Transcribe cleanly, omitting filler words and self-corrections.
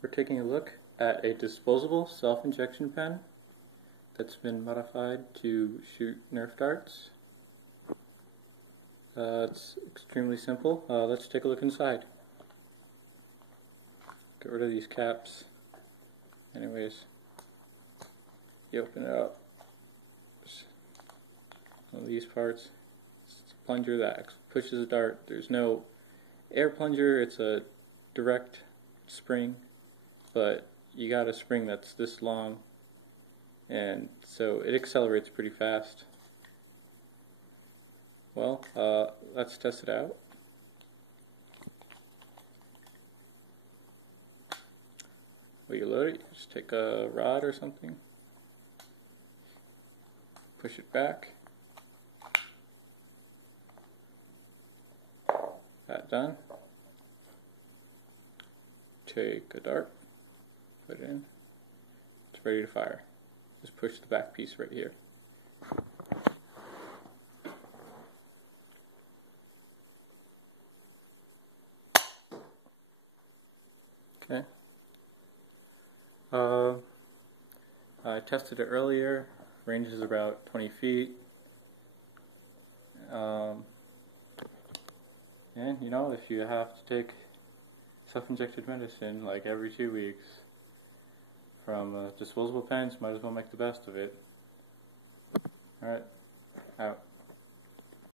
We're taking a look at a disposable self-injection pen that's been modified to shoot Nerf darts. It's extremely simple. Let's take a look inside. Get rid of these caps. Anyways, you open it up. One of these parts. It's a plunger that pushes a dart. There's no air plunger. It's a direct spring, but you got a spring that's this long, and so it accelerates pretty fast. Well, let's test it out. When you load it, you just take a rod or something, push it back. That done. Take a dart, put it in, it's ready to fire. Just push the back piece right here. Okay. I tested it earlier. Range is about 20 feet. And you know, if you have to take self-injected medicine like every 2 weeks from disposable pens, might as well make the best of it. Alright, out.